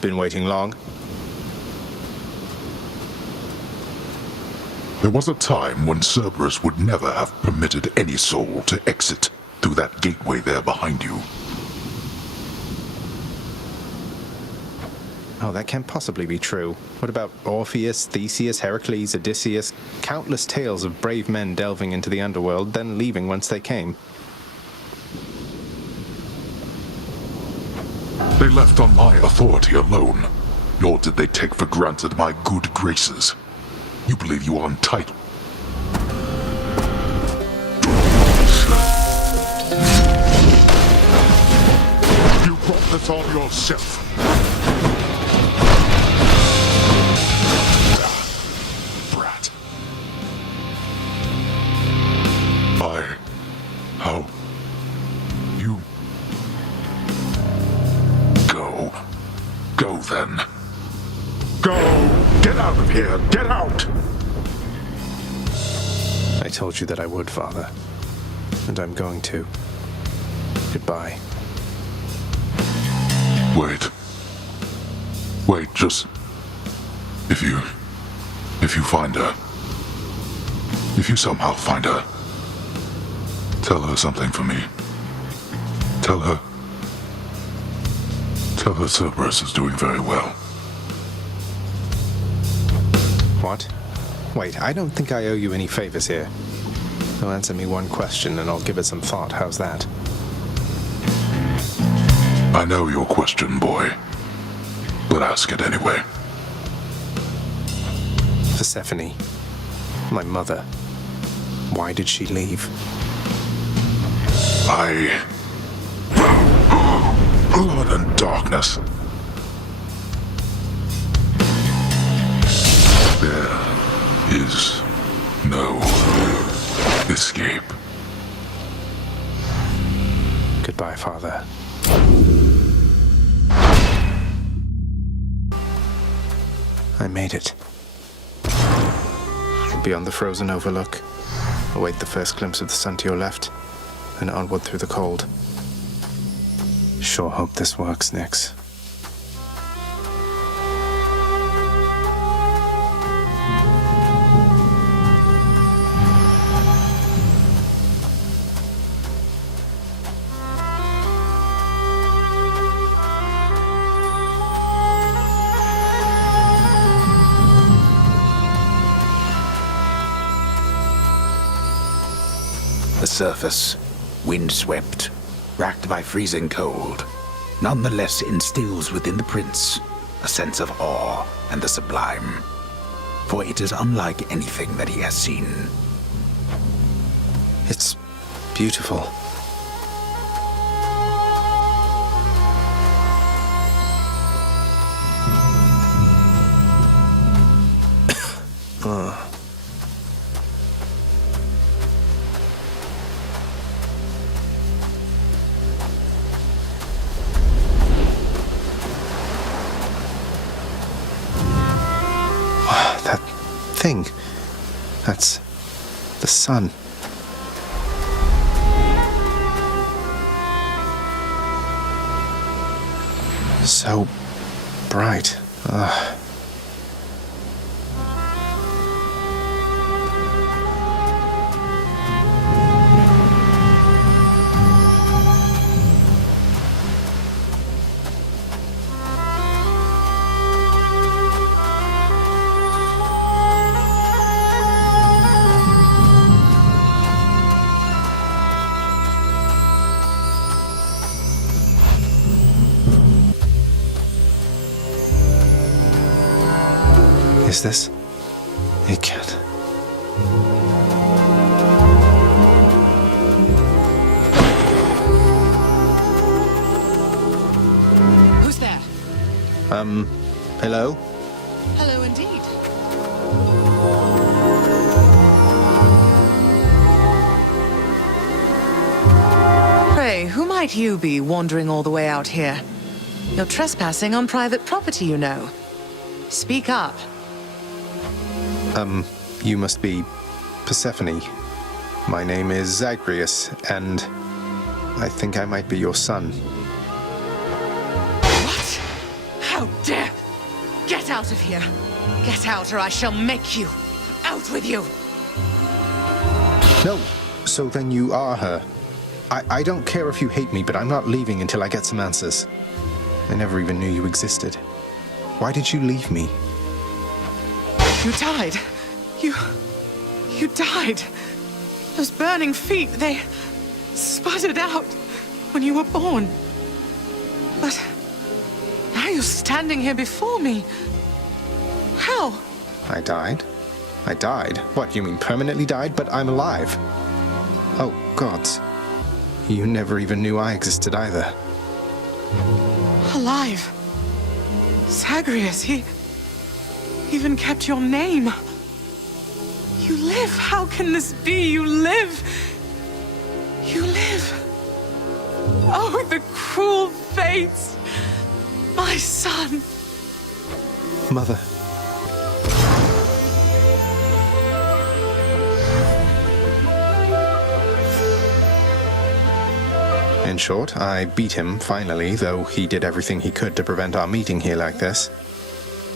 Been waiting long? There was a time when Cerberus would never have permitted any soul to exit through that gateway there behind you. Oh, that can't possibly be true. What about Orpheus, Theseus, Heracles, Odysseus? Countless tales of brave men delving into the underworld, then leaving whence they came. They left on my authority alone, nor did they take for granted my good graces. You believe you are entitled. You brought this on yourself. Brat. How? You... Go. Go then. Go! Get out of here! Get out! I told you that I would, Father. And I'm going to. Goodbye. Wait, just... If you find her... If you somehow find her... Tell her something for me. Tell her Cerberus is doing very well. What? Wait, I don't think I owe you any favors here. You'll answer me one question and I'll give it some thought. How's that? I know your question, boy. But ask it anyway. Persephone. My mother. Why did she leave? Blood and darkness. There is no escape. Goodbye, Father. I made it. Beyond the frozen overlook, await the first glimpse of the sun to your left, and onward through the cold. Sure hope this works, Nyx. The surface, windswept, racked by freezing cold, nonetheless instills within the prince a sense of awe and the sublime, for it is unlike anything that he has seen. It's beautiful. That thing. That's the sun. So bright. Is this? It can't. Who's there? Hello? Hello indeed. Pray, who might you be wandering all the way out here? You're trespassing on private property, you know. Speak up. You must be Persephone. My name is Zagreus, and I think I might be your son. What? How dare! Get out of here! Get out, or I shall make you! Out with you! No. So then you are her. I don't care if you hate me, but I'm not leaving until I get some answers. I never even knew you existed. Why did you leave me? You died. You died. Those burning feet, they sputtered out when you were born. But now you're standing here before me. How? I died? I died? What, you mean permanently died? But I'm alive. Oh, gods. You never even knew I existed either. Alive. Zagreus, he even kept your name. You live. How can this be? You live. You live. Oh, the cruel fates. My son. Mother. In short, I beat him, finally, though he did everything he could to prevent our meeting here like this.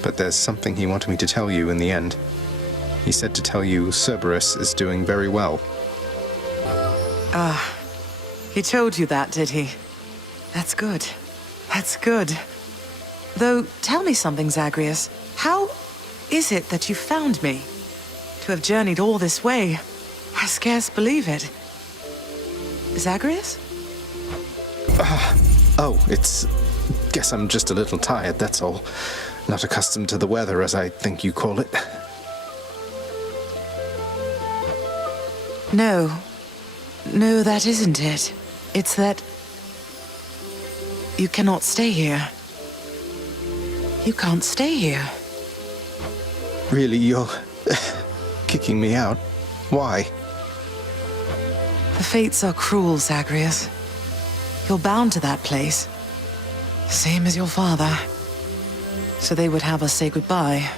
But there's something he wanted me to tell you in the end. He said to tell you Cerberus is doing very well. He told you that, did he? That's good. That's good. Though, tell me something, Zagreus. How is it that you found me? To have journeyed all this way, I scarce believe it. Zagreus? Guess I'm just a little tired, that's all. Not accustomed to the weather, as I think you call it. No. No, that isn't it. It's that you cannot stay here. You can't stay here. Really, you're kicking me out? Why? The fates are cruel, Zagreus. You're bound to that place. Same as your father. So they would have us say goodbye.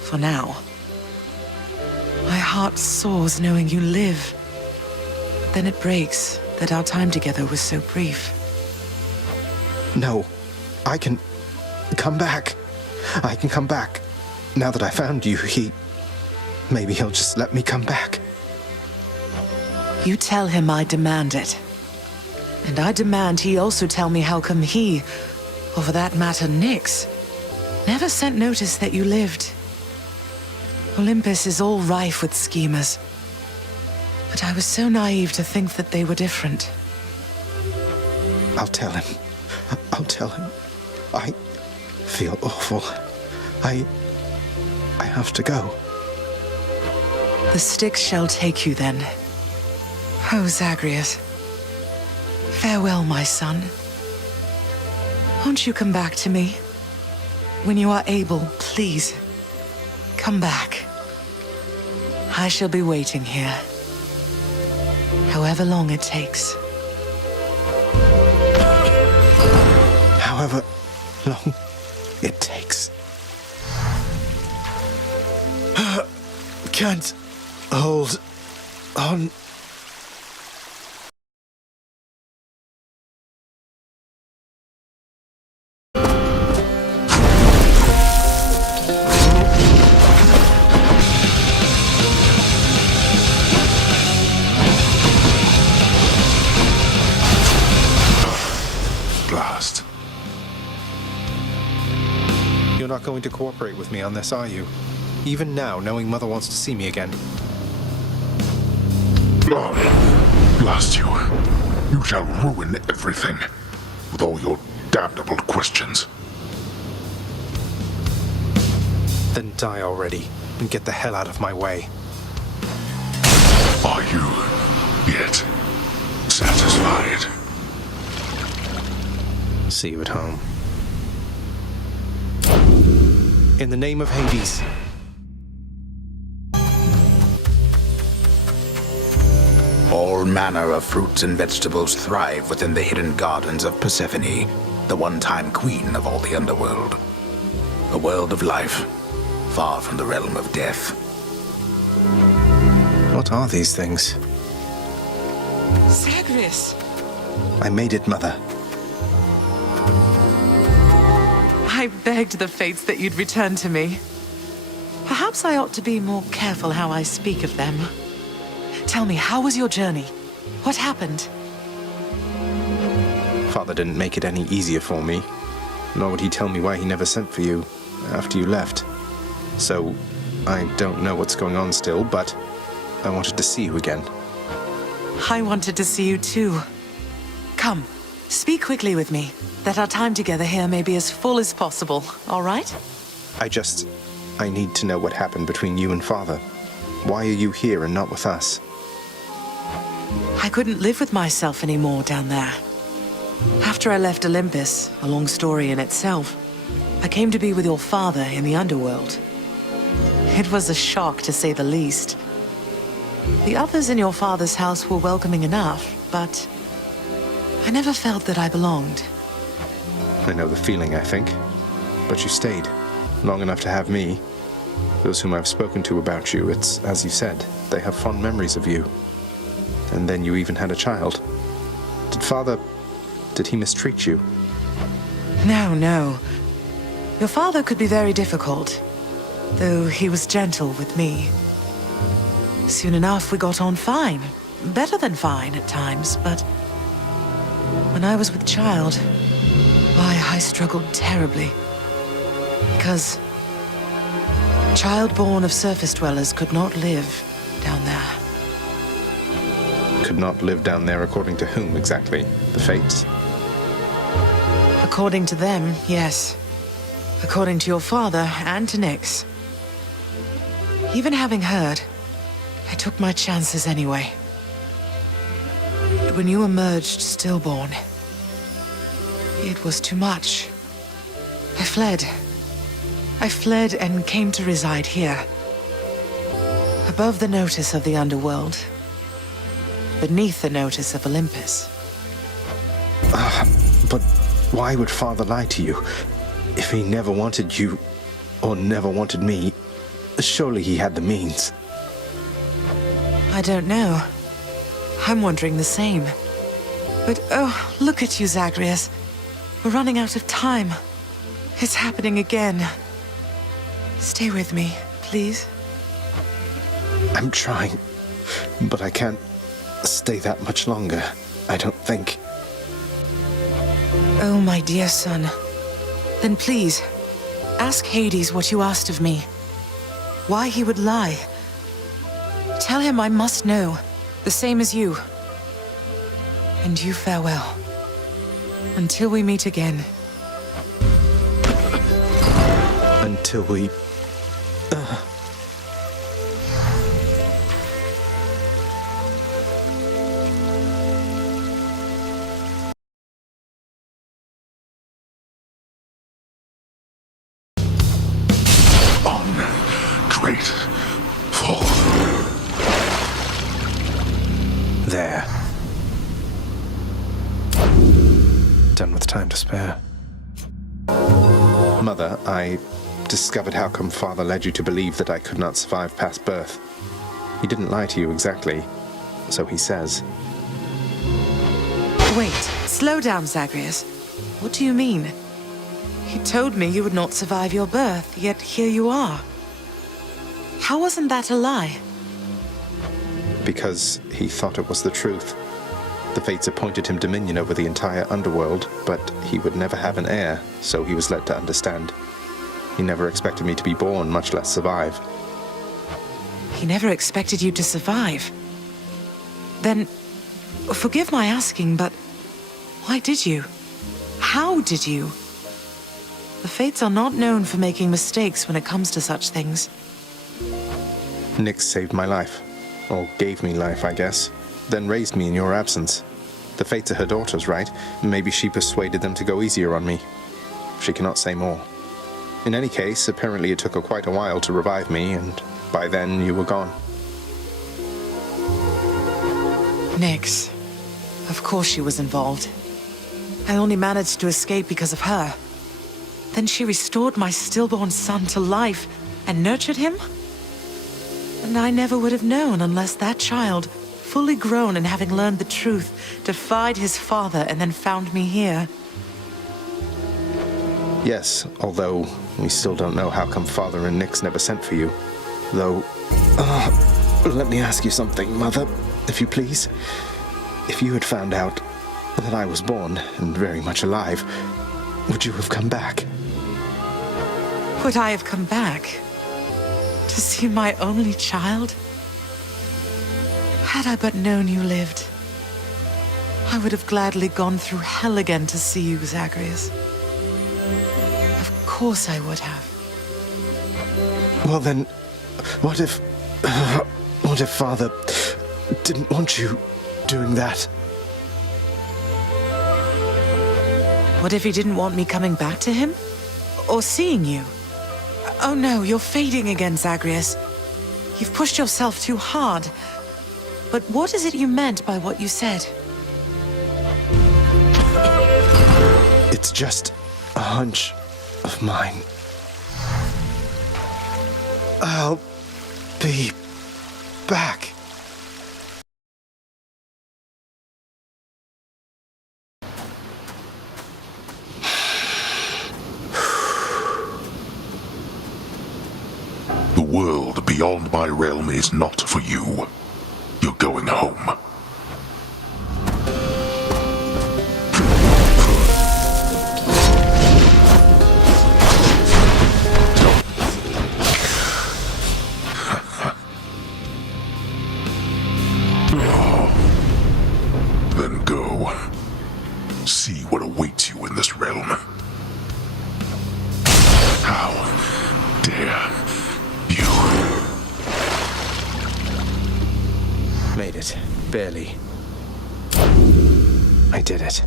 For now. My heart soars knowing you live. Then it breaks that our time together was so brief. No. I can come back. I can come back. Now that I found you, maybe he'll just let me come back. You tell him I demand it. And I demand he also tell me how come he, or for that matter Nyx, never sent notice that you lived. Olympus is all rife with schemers. But I was so naive to think that they were different. I'll tell him. I'll tell him. I feel awful. I have to go. The Styx shall take you then. Oh, Zagreus. Farewell, my son. Won't you come back to me? When you are able, please. Come back. I shall be waiting here. However long it takes. However long it takes. Can't hold on. Blast. You're not going to cooperate with me on this, are you? Even now, knowing Mother wants to see me again. Blast you. You shall ruin everything. With all your damnable questions. Then die already, and get the hell out of my way. Are you yet satisfied? See you at home. In the name of Hades. All manner of fruits and vegetables thrive within the hidden gardens of Persephone, the one-time queen of all the underworld. A world of life, far from the realm of death. What are these things? Zagreus! I made it, Mother. I I begged the fates that you'd return to me. Perhaps I ought to be more careful how I speak of them. Tell me, how was your journey? What happened? Father didn't make it any easier for me, nor would he tell me why he never sent for you after you left. So, I don't know what's going on still, but I wanted to see you again. I wanted to see you too. Come, speak quickly with me, that our time together here may be as full as possible, all right? I need to know what happened between you and Father. Why are you here and not with us? I couldn't live with myself anymore down there. After I left Olympus, a long story in itself, I came to be with your father in the underworld. It was a shock, to say the least. The others in your father's house were welcoming enough, but I never felt that I belonged. I know the feeling, I think. But you stayed, long enough to have me. Those whom I've spoken to about you, it's as you said, they have fond memories of you. And then you even had a child. Did he mistreat you? No. Your father could be very difficult, though he was gentle with me. Soon enough, we got on fine. Better than fine at times, but when I was with child, why, I struggled terribly. Because child born of surface dwellers could not live down there. Could not live down there according to whom exactly? The fates? According to them, yes. According to your father and to Nyx. Even having heard, I took my chances anyway. But when you emerged stillborn, it was too much. I fled. I fled and came to reside here. Above the notice of the underworld. Beneath the notice of Olympus. But why would Father lie to you? If he never wanted you, or never wanted me, surely he had the means. I don't know. I'm wondering the same. But oh, look at you, Zagreus. We're running out of time. It's happening again. Stay with me, please. I'm trying, but I can't stay that much longer, I don't think. Oh, my dear son. Then please, ask Hades what you asked of me. Why he would lie. Tell him I must know, the same as you. And you farewell. Until we meet again. Until we... Ungrateful. There. Done with time to spare. Mother, I discovered how come Father led you to believe that I could not survive past birth. He didn't lie to you exactly, so he says. Wait, slow down, Zagreus. What do you mean? He told me you would not survive your birth, yet here you are. How wasn't that a lie? Because he thought it was the truth. The fates appointed him dominion over the entire underworld, but he would never have an heir, so he was led to understand. He never expected me to be born, much less survive. He never expected you to survive. Then, forgive my asking, but why did you? How did you? The fates are not known for making mistakes when it comes to such things. Nyx saved my life. Or gave me life, I guess. Then raised me in your absence. The fates are her daughters, right? Maybe she persuaded them to go easier on me. She cannot say more. In any case, apparently it took her quite a while to revive me, and by then you were gone. Nyx. Of course she was involved. I only managed to escape because of her. Then she restored my stillborn son to life and nurtured him? And I never would have known unless that child, fully grown and having learned the truth, defied his father and then found me here. Yes, although we still don't know how come Father and Nyx never sent for you. Though, let me ask you something, Mother, if you please. If you had found out that I was born and very much alive, would you have come back? Would I have come back? To see my only child? Had I but known you lived, I would have gladly gone through hell again to see you, Zagreus. Of course I would have. Well then, what if Father didn't want you doing that? What if he didn't want me coming back to him? Or seeing you? Oh no, you're fading again, Zagreus. You've pushed yourself too hard. But what is it you meant by what you said? It's just a hunch of mine. I'll be back. The world beyond my realm is not for you. You're going home. Then go. See what awaits you in this realm. How dare you? Made it. Barely. I did it.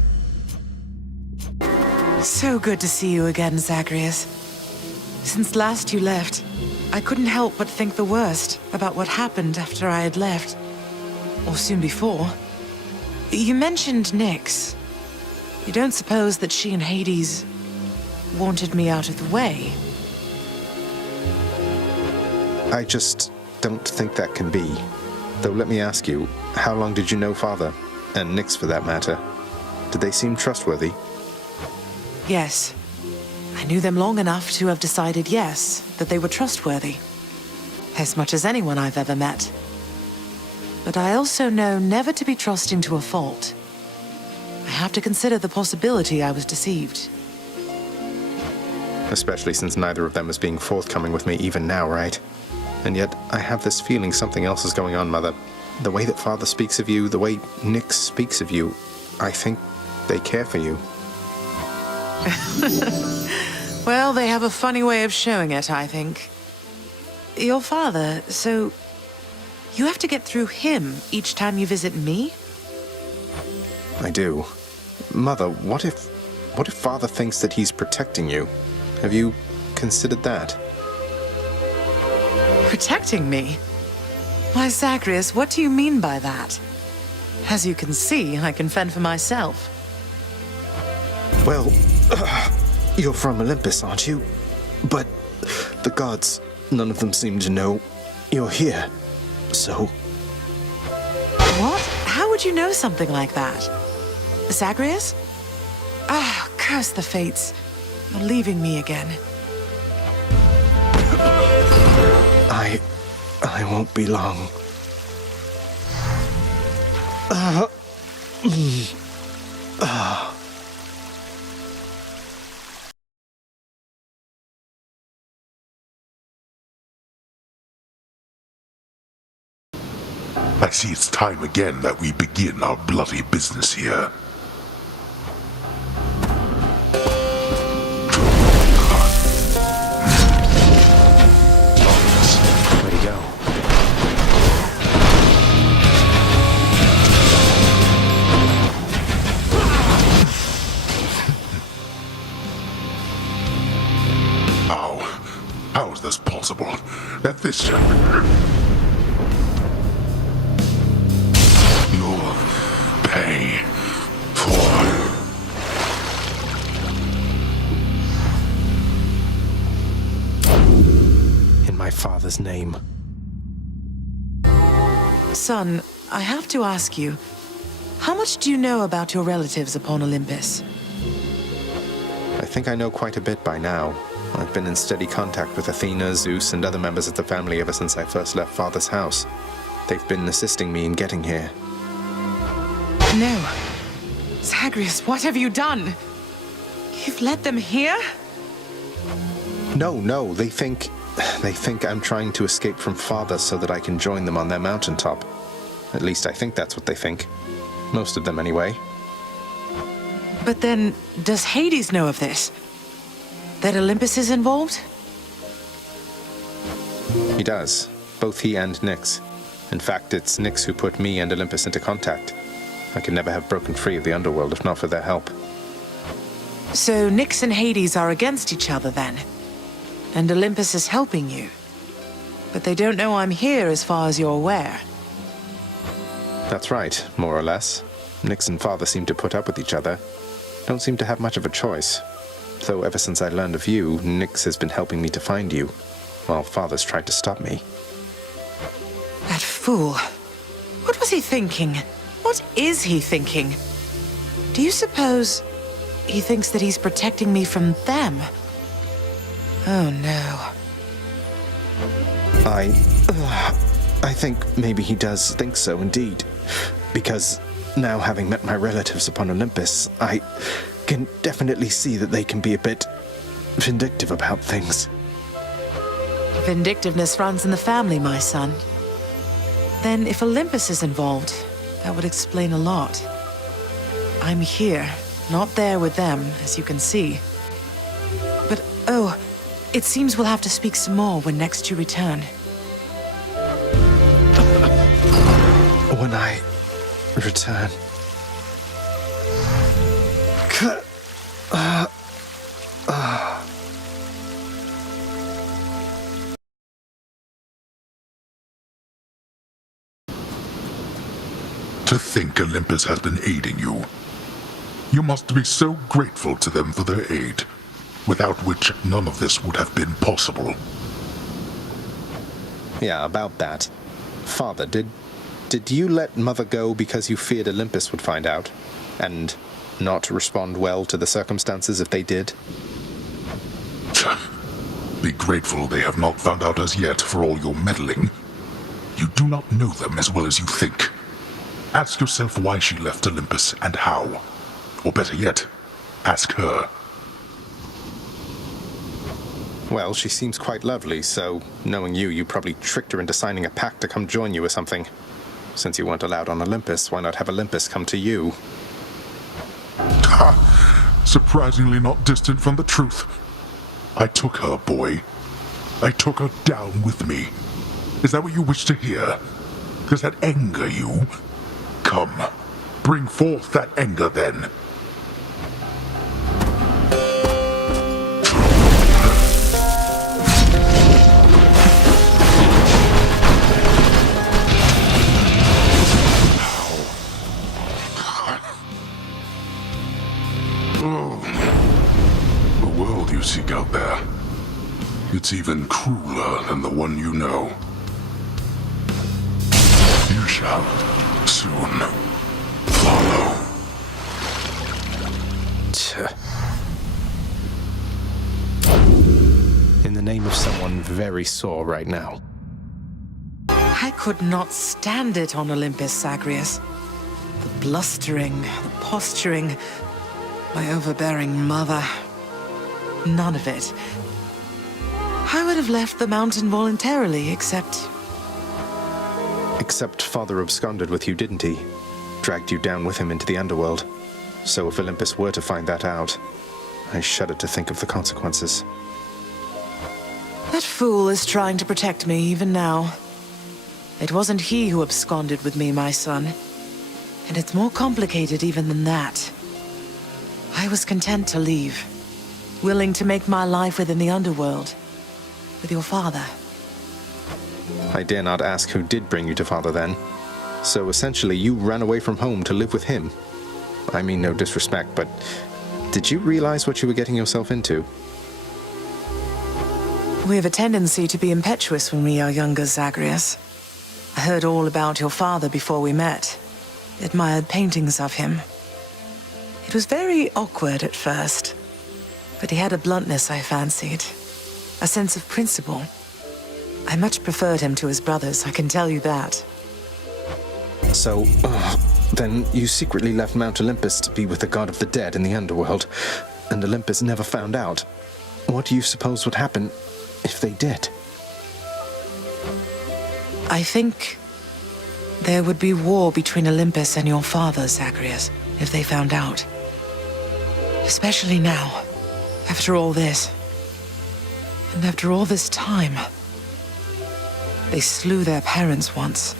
So good to see you again, Zagreus. Since last you left, I couldn't help but think the worst about what happened after I had left. Or soon before. You mentioned Nyx. You don't suppose that she and Hades wanted me out of the way? I just don't think that can be. Though let me ask you, how long did you know Father? And Nyx for that matter. Did they seem trustworthy? Yes. I knew them long enough to have decided, yes, that they were trustworthy. As much as anyone I've ever met. But I also know never to be trusting to a fault. I have to consider the possibility I was deceived. Especially since neither of them is being forthcoming with me even now, right? And yet, I have this feeling something else is going on, Mother. The way that Father speaks of you, the way Nyx speaks of you, I think they care for you. Well, they have a funny way of showing it, I think. Your father, so... you have to get through him each time you visit me? I do. Mother, what if Father thinks that he's protecting you? Have you considered that? Protecting me? Why, Zagreus, what do you mean by that? As you can see, I can fend for myself. Well, you're from Olympus, aren't you? But the gods, none of them seem to know you're here. So... What? How would you know something like that? Zagreus? Ah, curse the fates. You're leaving me again. I won't be long. I see it's time again that we begin our bloody business here. Way to go. How is this possible? At this... You'll pay for... In my father's name. Son, I have to ask you, how much do you know about your relatives upon Olympus? I think I know quite a bit by now. I've been in steady contact with Athena, Zeus, and other members of the family ever since I first left Father's house. They've been assisting me in getting here. No. Zagreus, what have you done? You've led them here? No, they think I'm trying to escape from Father so that I can join them on their mountaintop. At least I think that's what they think. Most of them, anyway. But then, does Hades know of this? That Olympus is involved? He does. Both he and Nyx. In fact, it's Nyx who put me and Olympus into contact. I could never have broken free of the underworld if not for their help. So Nyx and Hades are against each other then? And Olympus is helping you? But they don't know I'm here as far as you're aware. That's right, more or less. Nyx and Father seem to put up with each other. Don't seem to have much of a choice. Though ever since I learned of you, Nyx has been helping me to find you, while Father's tried to stop me. That fool. What was he thinking? What is he thinking? Do you suppose he thinks that he's protecting me from them? Oh no. I think maybe he does think so indeed. Because now having met my relatives upon Olympus, I can definitely see that they can be a bit vindictive about things. Vindictiveness runs in the family, my son. Then if Olympus is involved, that would explain a lot. I'm here, not there with them, as you can see. But, oh, it seems we'll have to speak some more when next you return. When I return. To think Olympus has been aiding you. You must be so grateful to them for their aid, without which none of this would have been possible. Yeah, about that. Father, did you let Mother go because you feared Olympus would find out? And not respond well to the circumstances if they did? Be grateful they have not found out as yet for all your meddling. You do not know them as well as you think. Ask yourself why she left Olympus and how. Or better yet, ask her. Well, she seems quite lovely, so knowing you probably tricked her into signing a pact to come join you or something. Since you weren't allowed on Olympus, why not have Olympus come to you? Ha! Surprisingly not distant from the truth. I took her, boy. I took her down with me. Is that what you wish to hear? Does that anger you? Come, bring forth that anger then. The world you seek out there, it's even crueler than the one you know. You shall soon follow. In the name of someone very sore right now. I could not stand it on Olympus, Zagreus. The blustering, the posturing, my overbearing mother. None of it. I would have left the mountain voluntarily, except Father absconded with you, didn't he? Dragged you down with him into the underworld. So if Olympus were to find that out, I shudder to think of the consequences. that fool is trying to protect me even now. It wasn't he who absconded with me, my son. And it's more complicated even than that. I was content to leave, willing to make my life within the underworld, with your father. I dare not ask who did bring you to Father then. So essentially you ran away from home to live with him. I mean no disrespect, but did you realize what you were getting yourself into? We have a tendency to be impetuous when we are younger, Zagreus. I heard all about your father before we met. Admired paintings of him. It was very awkward at first. But he had a bluntness I fancied. A sense of principle. I much preferred him to his brothers, I can tell you that. So, then you secretly left Mount Olympus to be with the god of the dead in the underworld, and Olympus never found out. What do you suppose would happen if they did? I think there would be war between Olympus and your father, Zagreus, if they found out. Especially now, after all this. And after all this time. They slew their parents once.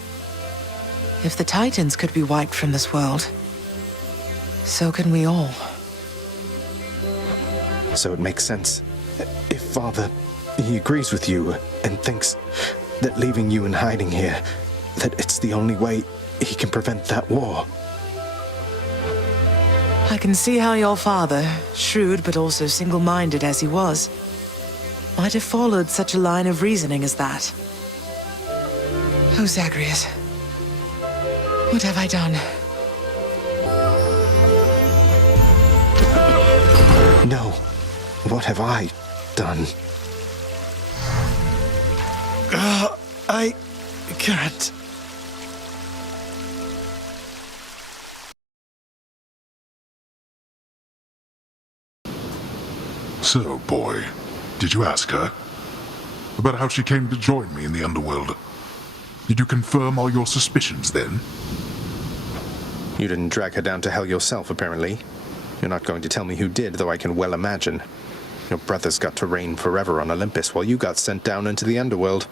If the Titans could be wiped from this world, so can we all. So it makes sense. If Father, he agrees with you and thinks that leaving you in hiding here, that it's the only way he can prevent that war. I can see how your father, shrewd but also single-minded as he was, might have followed such a line of reasoning as that. Oh, Zagreus. What have I done? No. What have I done? I can't. So, boy, did you ask her about how she came to join me in the underworld? Did you confirm all your suspicions then? You didn't drag her down to hell yourself, apparently. You're not going to tell me who did, though I can well imagine. Your brothers got to reign forever on Olympus while you got sent down into the underworld.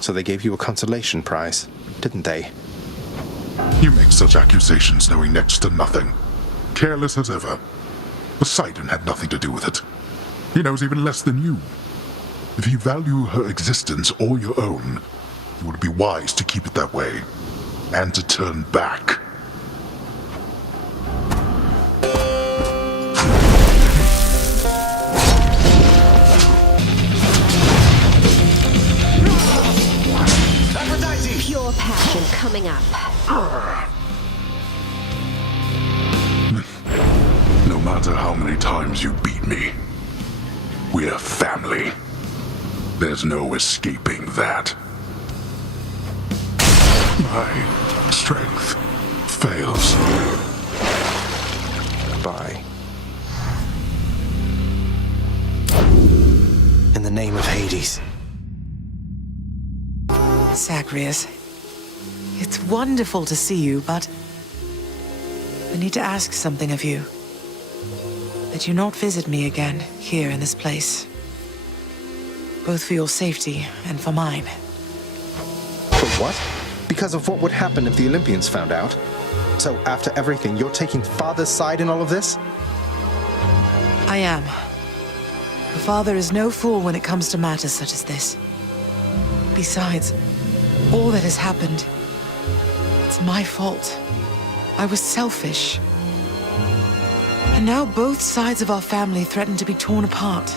So they gave you a consolation prize, didn't they? You make such accusations knowing next to nothing. Careless as ever. Poseidon had nothing to do with it. He knows even less than you. If you value her existence or your own, it would be wise to keep it that way, and to turn back. Pure passion coming up. No matter how many times you beat me, we're family. There's no escaping that. My strength fails. Bye. In the name of Hades. Zagreus, it's wonderful to see you, but I need to ask something of you. That you not visit me again here in this place. Both for your safety and for mine. For what? Because of what would happen if the Olympians found out? So after everything, you're taking Father's side in all of this? I am. Your father is no fool when it comes to matters such as this. Besides, all that has happened, it's my fault. I was selfish. And now both sides of our family threaten to be torn apart.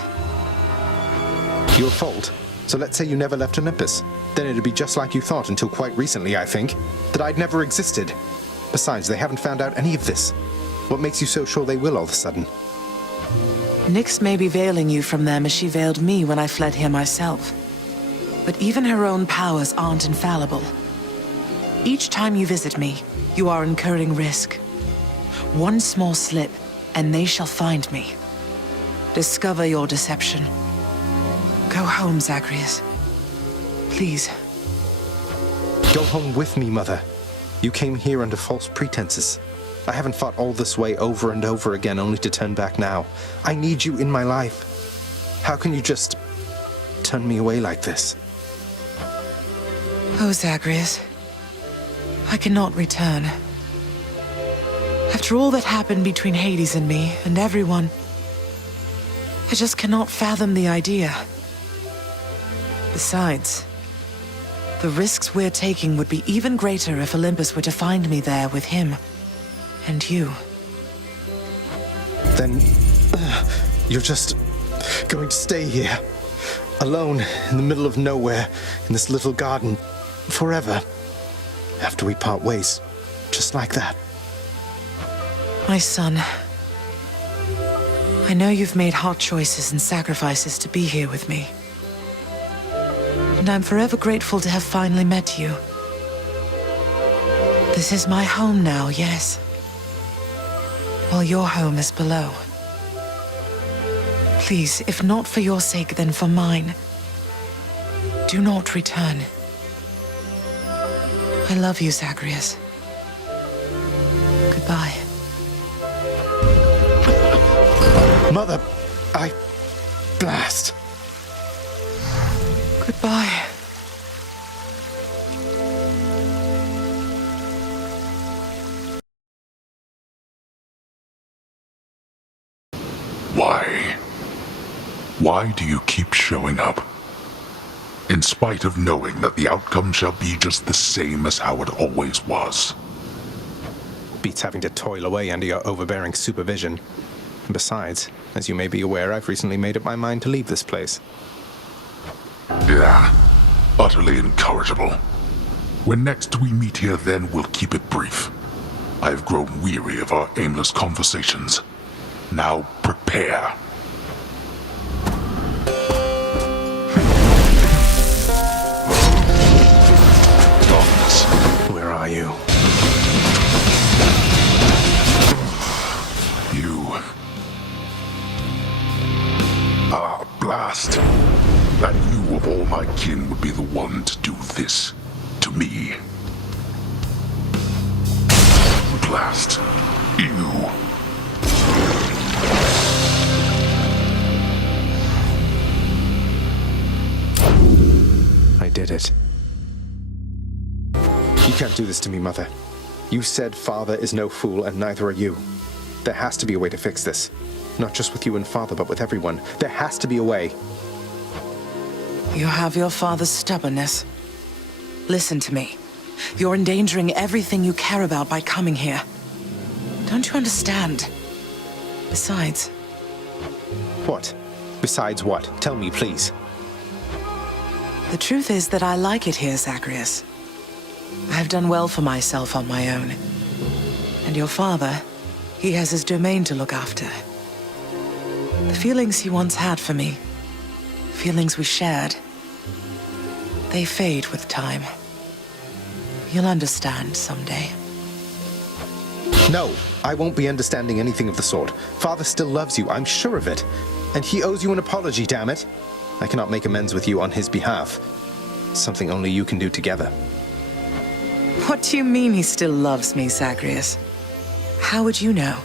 Your fault. So let's say you never left Olympus. Then it'd be just like you thought until quite recently, I think. That I'd never existed. Besides, they haven't found out any of this. What makes you so sure they will all of a sudden? Nyx may be veiling you from them as she veiled me when I fled here myself. But even her own powers aren't infallible. Each time you visit me, you are incurring risk. One small slip, and they shall find me. Discover your deception. Go home, Zagreus. Please. Go home with me, Mother. You came here under false pretenses. I haven't fought all this way over and over again only to turn back now. I need you in my life. How can you just turn me away like this? Oh, Zagreus. I cannot return. After all that happened between Hades and me, and everyone, I just cannot fathom the idea. Besides, the risks we're taking would be even greater if Olympus were to find me there with him and you. Then you're just going to stay here, alone in the middle of nowhere, in this little garden, forever, after we part ways, just like that. My son, I know you've made hard choices and sacrifices to be here with me. And I'm forever grateful to have finally met you. This is my home now, yes. While your home is below. Please, if not for your sake, then for mine, do not return. I love you, Zagreus. Goodbye. Mother, blast. Goodbye. Why? Why do you keep showing up? In spite of knowing that the outcome shall be just the same as how it always was. Beats having to toil away under your overbearing supervision. And besides, as you may be aware, I've recently made up my mind to leave this place. Yeah, utterly incorrigible. When next we meet here, then we'll keep it brief. I've grown weary of our aimless conversations. Now prepare. Darkness. Where are you? Blast. That you of all my kin would be the one to do this to me. Blast. You. I did it. You can't do this to me, Mother. You said Father is no fool, and neither are you. There has to be a way to fix this. Not just with you and Father, but with everyone. There has to be a way. You have your father's stubbornness. Listen to me. You're endangering everything you care about by coming here. Don't you understand? Besides... What? Besides what? Tell me, please. The truth is that I like it here, Zagreus. I've done well for myself on my own. And your father, he has his domain to look after. The feelings he once had for me, feelings we shared, they fade with time. You'll understand someday. No, I won't be understanding anything of the sort. Father still loves you, I'm sure of it. And he owes you an apology, damn it. I cannot make amends with you on his behalf. Something only you can do together. What do you mean he still loves me, Zagreus? How would you know?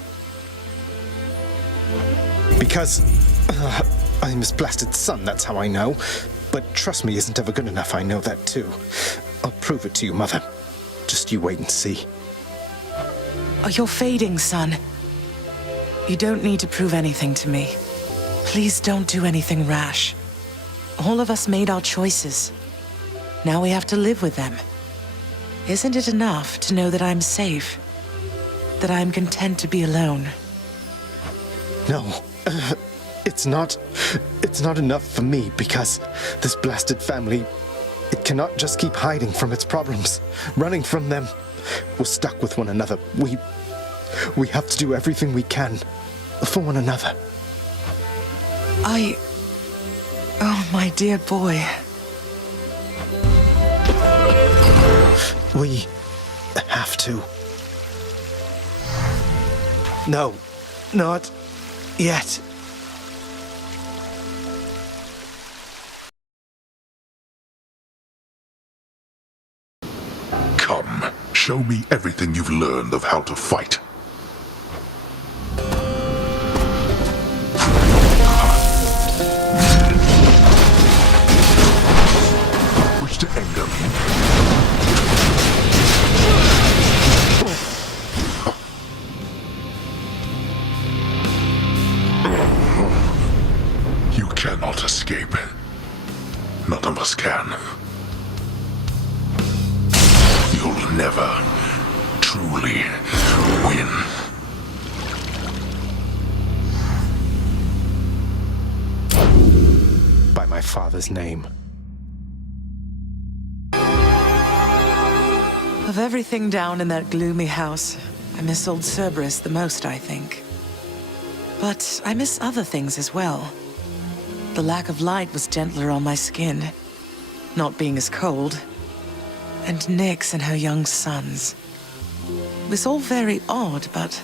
Because I'm his blasted son, that's how I know. But trust me isn't ever good enough, I know that too. I'll prove it to you, Mother. Just you wait and see. Oh, you're fading, son. You don't need to prove anything to me. Please don't do anything rash. All of us made our choices. Now we have to live with them. Isn't it enough to know that I'm safe? That I'm content to be alone? No, it's not enough for me because this blasted family, it cannot just keep hiding from its problems, running from them. We're stuck with one another. We have to do everything we can for one another. Oh, my dear boy. We have to. No, not yet. Come, show me everything you've learned of how to fight. Wish to anger me? You cannot escape. None of us can. You'll never truly win. By my father's name. Of everything down in that gloomy house, I miss old Cerberus the most, I think. But I miss other things as well. The lack of light was gentler on my skin, not being as cold. And Nyx and her young sons. It was all very odd, but...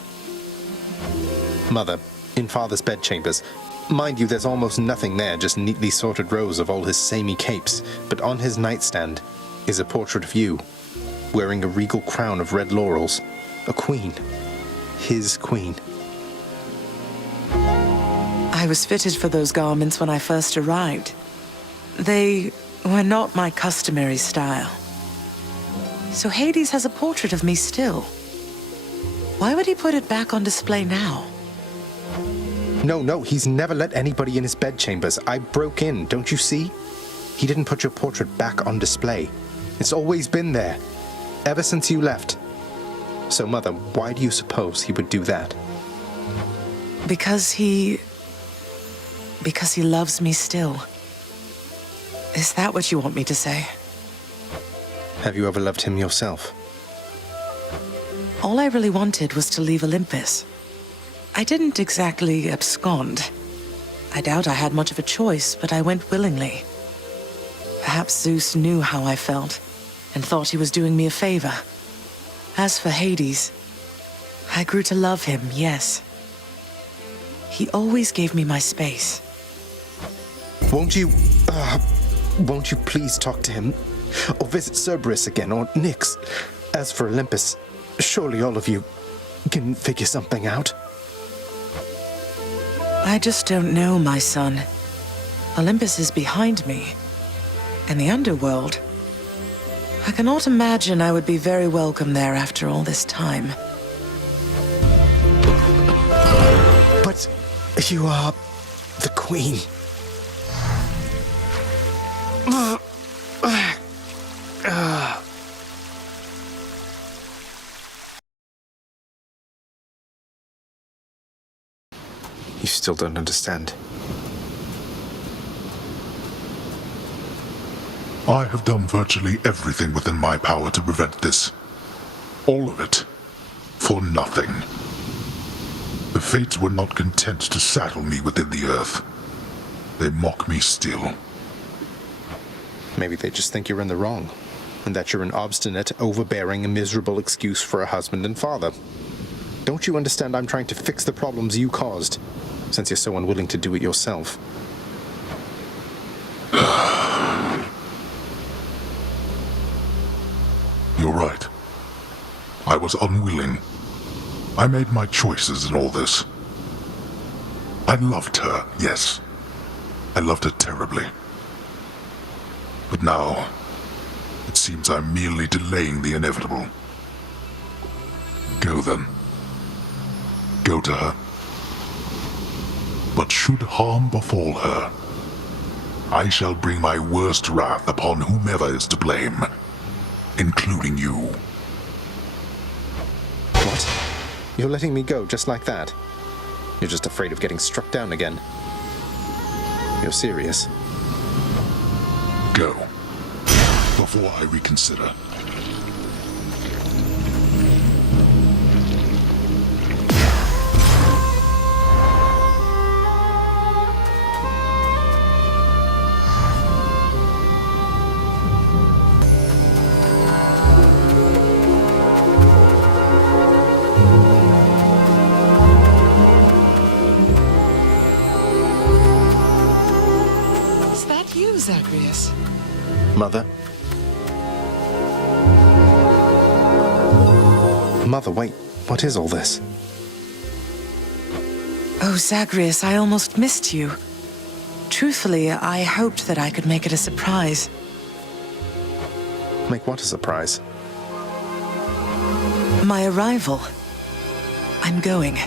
Mother, in Father's bedchambers. Mind you, there's almost nothing there, just neatly sorted rows of all his samey capes. But on his nightstand is a portrait of you, wearing a regal crown of red laurels. A queen. His queen. I was fitted for those garments when I first arrived. They were not my customary style. So Hades has a portrait of me still. Why would he put it back on display now? No, he's never let anybody in his bedchambers. I broke in, don't you see? He didn't put your portrait back on display. It's always been there, ever since you left. So, Mother, why do you suppose he would do that? Because he loves me still. Is that what you want me to say? Have you ever loved him yourself? All I really wanted was to leave Olympus. I didn't exactly abscond. I doubt I had much of a choice, but I went willingly. Perhaps Zeus knew how I felt, and thought he was doing me a favor. As for Hades, I grew to love him, yes. He always gave me my space. Won't you please talk to him? Or visit Cerberus again, or Nyx? As for Olympus, surely all of you can figure something out. I just don't know, my son. Olympus is behind me. And the underworld. I cannot imagine I would be very welcome there after all this time. But you are the queen. You still don't understand. I have done virtually everything within my power to prevent this. All of it. For nothing. The Fates were not content to saddle me within the earth. They mock me still. Maybe they just think you're in the wrong, and that you're an obstinate, overbearing, and miserable excuse for a husband and father. Don't you understand I'm trying to fix the problems you caused, since you're so unwilling to do it yourself? You're right. I was unwilling. I made my choices in all this. I loved her, yes. I loved her terribly. But now, it seems I'm merely delaying the inevitable. Go then. Go to her. But should harm befall her, I shall bring my worst wrath upon whomever is to blame, including you. What? You're letting me go just like that? You're just afraid of getting struck down again. You're serious? Go. Before I reconsider. Is that you, Zagreus? Mother? Mother, wait. What is all this? Oh, Zagreus, I almost missed you. Truthfully, I hoped that I could make it a surprise. Make what a surprise? My arrival. I'm going.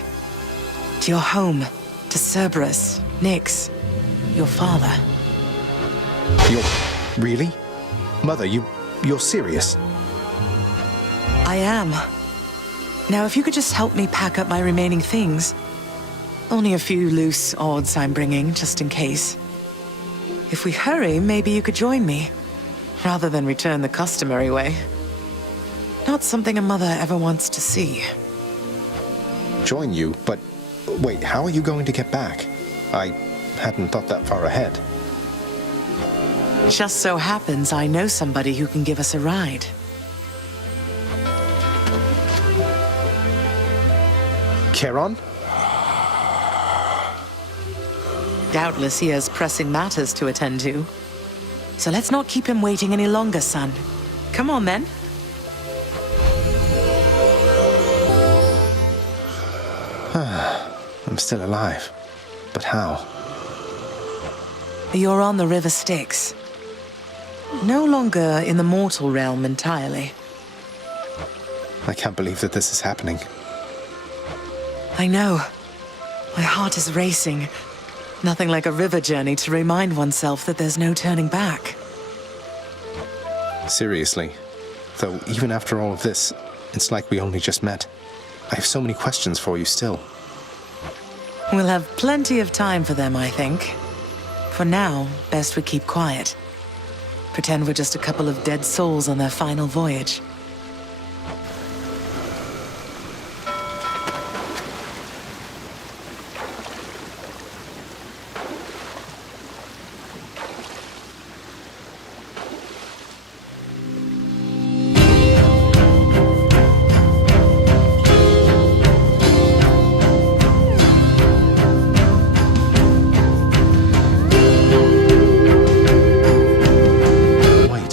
To your home. To Cerberus, Nyx, your father. You're... really? Mother, you're serious? I am. Now, if you could just help me pack up my remaining things. Only a few loose odds I'm bringing, just in case. If we hurry, maybe you could join me, rather than return the customary way. Not something a mother ever wants to see. Join you? But Wait, how are you going to get back? I hadn't thought that far ahead. Just so happens I know somebody who can give us a ride. Charon? Doubtless he has pressing matters to attend to. So let's not keep him waiting any longer, son. Come on, then. I'm still alive. But how? You're on the River Styx. No longer in the mortal realm entirely. I can't believe that this is happening. I know. My heart is racing. Nothing like a river journey to remind oneself that there's no turning back. Seriously. Though, even after all of this, it's like we only just met. I have so many questions for you still. We'll have plenty of time for them, I think. For now, best we keep quiet. Pretend we're just a couple of dead souls on their final voyage.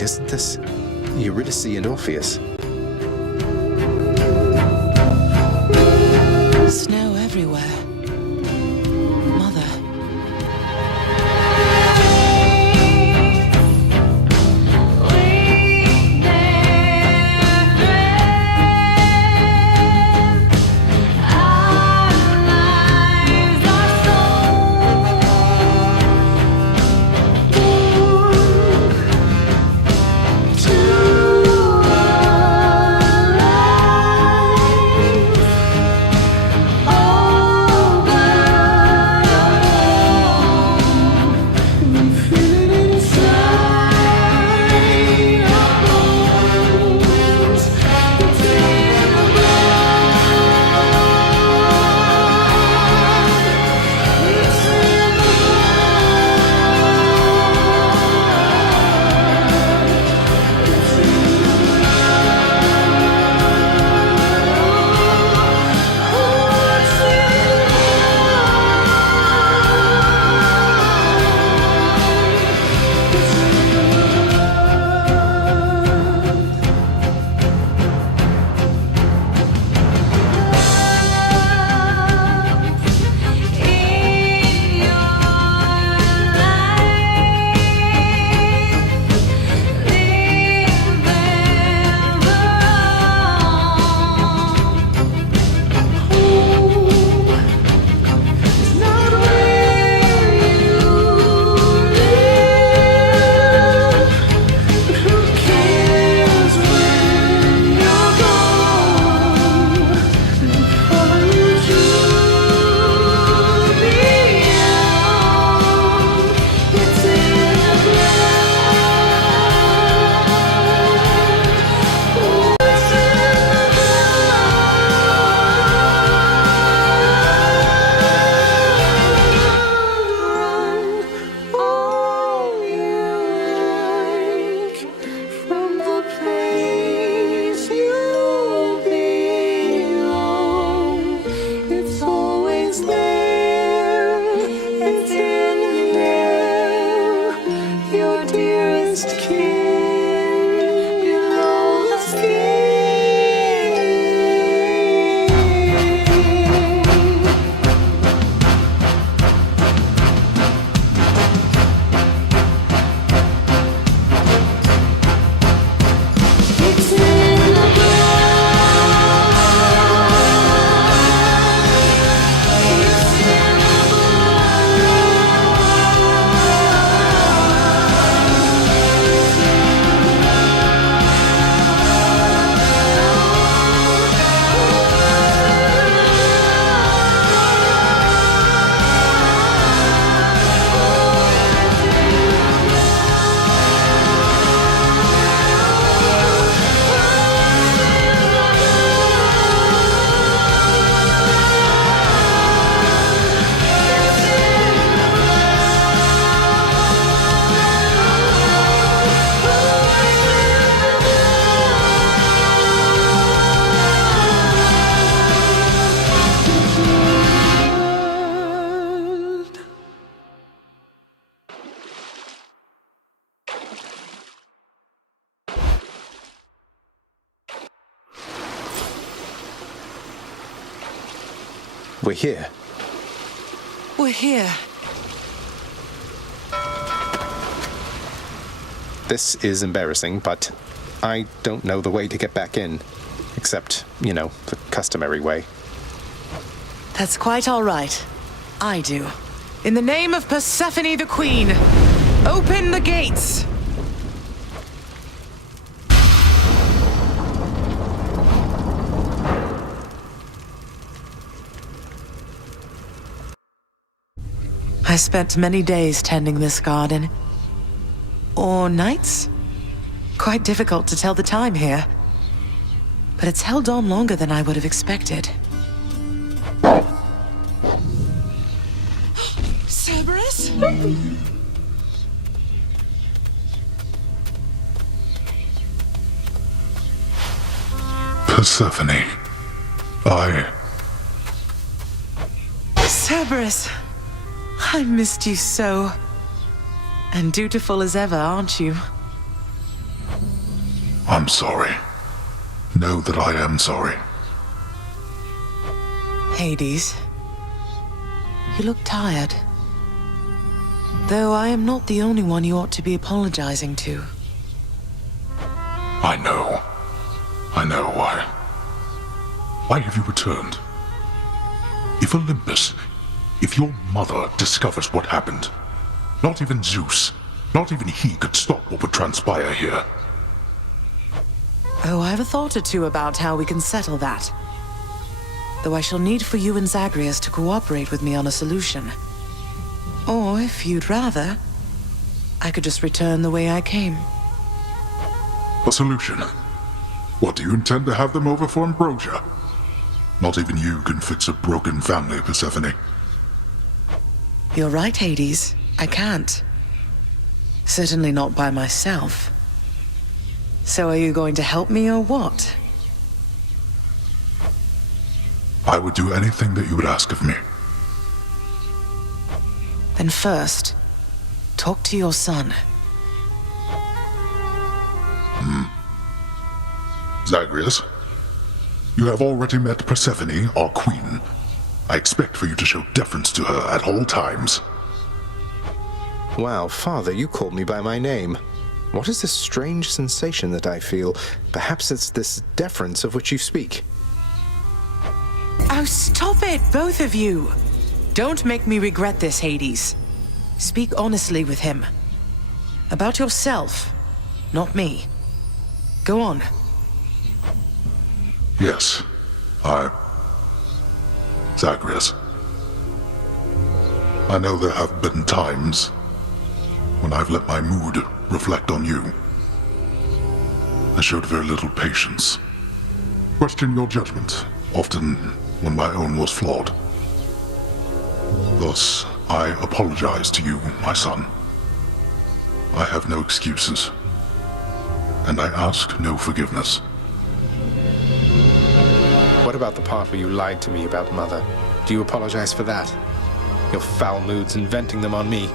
Isn't this Eurydice and Orpheus? We're here. We're here. This is embarrassing, but I don't know the way to get back in. Except, the customary way. That's quite all right. I do. In the name of Persephone the Queen, open the gates! I spent many days tending this garden. Or nights? Quite difficult to tell the time here. But it's held on longer than I would have expected. Cerberus? Persephone. Cerberus. I missed you so. And dutiful as ever, aren't you? I'm sorry. Know that I am sorry. Hades. You look tired. Though I am not the only one you ought to be apologizing to. I know. Why. Why have you returned? If Olympus, if your mother discovers what happened, not even Zeus, not even he could stop what would transpire here. Oh, I have a thought or two about how we can settle that. Though I shall need for you and Zagreus to cooperate with me on a solution. Or, if you'd rather, I could just return the way I came. A solution? What, do you intend to have them over for ambrosia? Not even you can fix a broken family, Persephone. You're right, Hades. I can't. Certainly not by myself. So are you going to help me or what? I would do anything that you would ask of me. Then first, talk to your son. Zagreus, you have already met Persephone, our queen. I expect for you to show deference to her at all times. Wow, Father, you called me by my name. What is this strange sensation that I feel? Perhaps it's this deference of which you speak. Oh, stop it, both of you! Don't make me regret this, Hades. Speak honestly with him. About yourself, not me. Go on. Yes, Zagreus. I know there have been times when I've let my mood reflect on you. I showed very little patience. Questioned your judgment, often when my own was flawed. Thus, I apologize to you, my son. I have no excuses, and I ask no forgiveness. What about the part where you lied to me about Mother? Do you apologize for that? Your foul moods and venting them on me.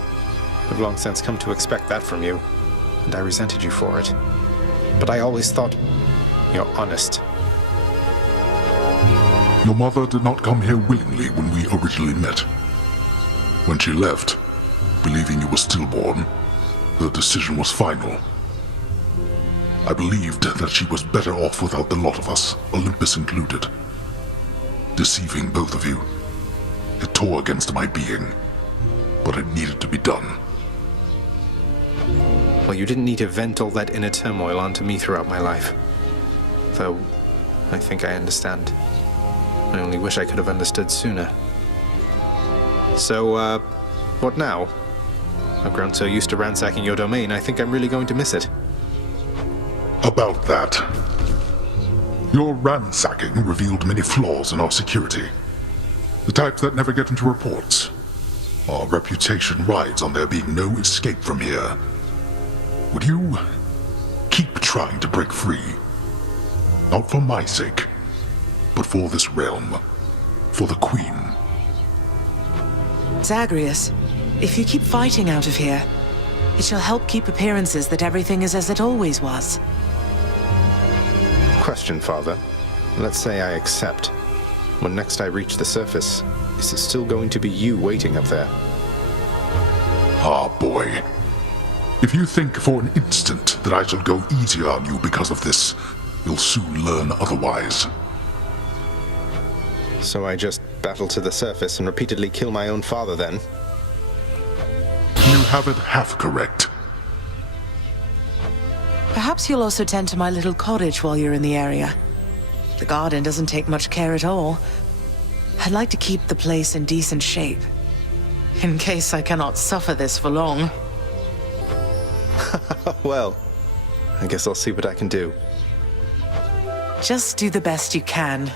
I've long since come to expect that from you, and I resented you for it. But I always thought you're honest. Your mother did not come here willingly when we originally met. When she left, believing you were stillborn, her decision was final. I believed that she was better off without the lot of us, Olympus included. Deceiving both of you. It tore against my being, but it needed to be done. Well, you didn't need to vent all that inner turmoil onto me throughout my life. Though, I think I understand. I only wish I could have understood sooner. So, what now? I've grown so used to ransacking your domain, I think I'm really going to miss it. About that. Your ransacking revealed many flaws in our security. The types that never get into reports. Our reputation rides on there being no escape from here. Would you keep trying to break free? Not for my sake, but for this realm. For the Queen. Zagreus, if you keep fighting out of here, it shall help keep appearances that everything is as it always was. Question, Father. Let's say I accept. When next I reach the surface, is it still going to be you waiting up there? Ah, boy. If you think for an instant that I shall go easy on you because of this, you'll soon learn otherwise. So I just battle to the surface and repeatedly kill my own father then? You have it half correct. Perhaps you'll also tend to my little cottage while you're in the area. The garden doesn't take much care at all. I'd like to keep the place in decent shape, in case I cannot suffer this for long. Well, I guess I'll see what I can do. Just do the best you can.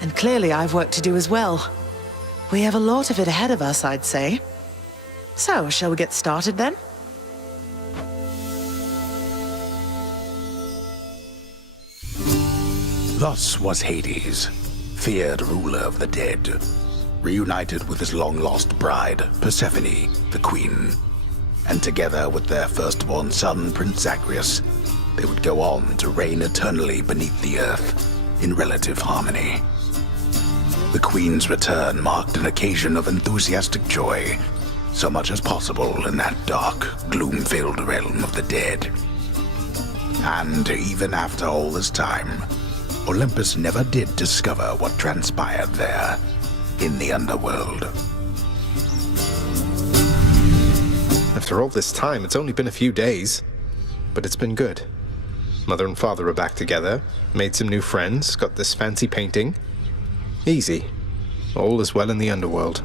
And clearly I've work to do as well. We have a lot of it ahead of us, I'd say. So, shall we get started then? Thus was Hades, feared ruler of the dead, reunited with his long-lost bride, Persephone, the queen. And together with their firstborn son, Prince Zagreus, they would go on to reign eternally beneath the earth, in relative harmony. The queen's return marked an occasion of enthusiastic joy, so much as possible in that dark, gloom-filled realm of the dead. And even after all this time, Olympus never did discover what transpired there, in the underworld. After all this time, it's only been a few days. But it's been good. Mother and father are back together, made some new friends, got this fancy painting. Easy. All is well in the underworld.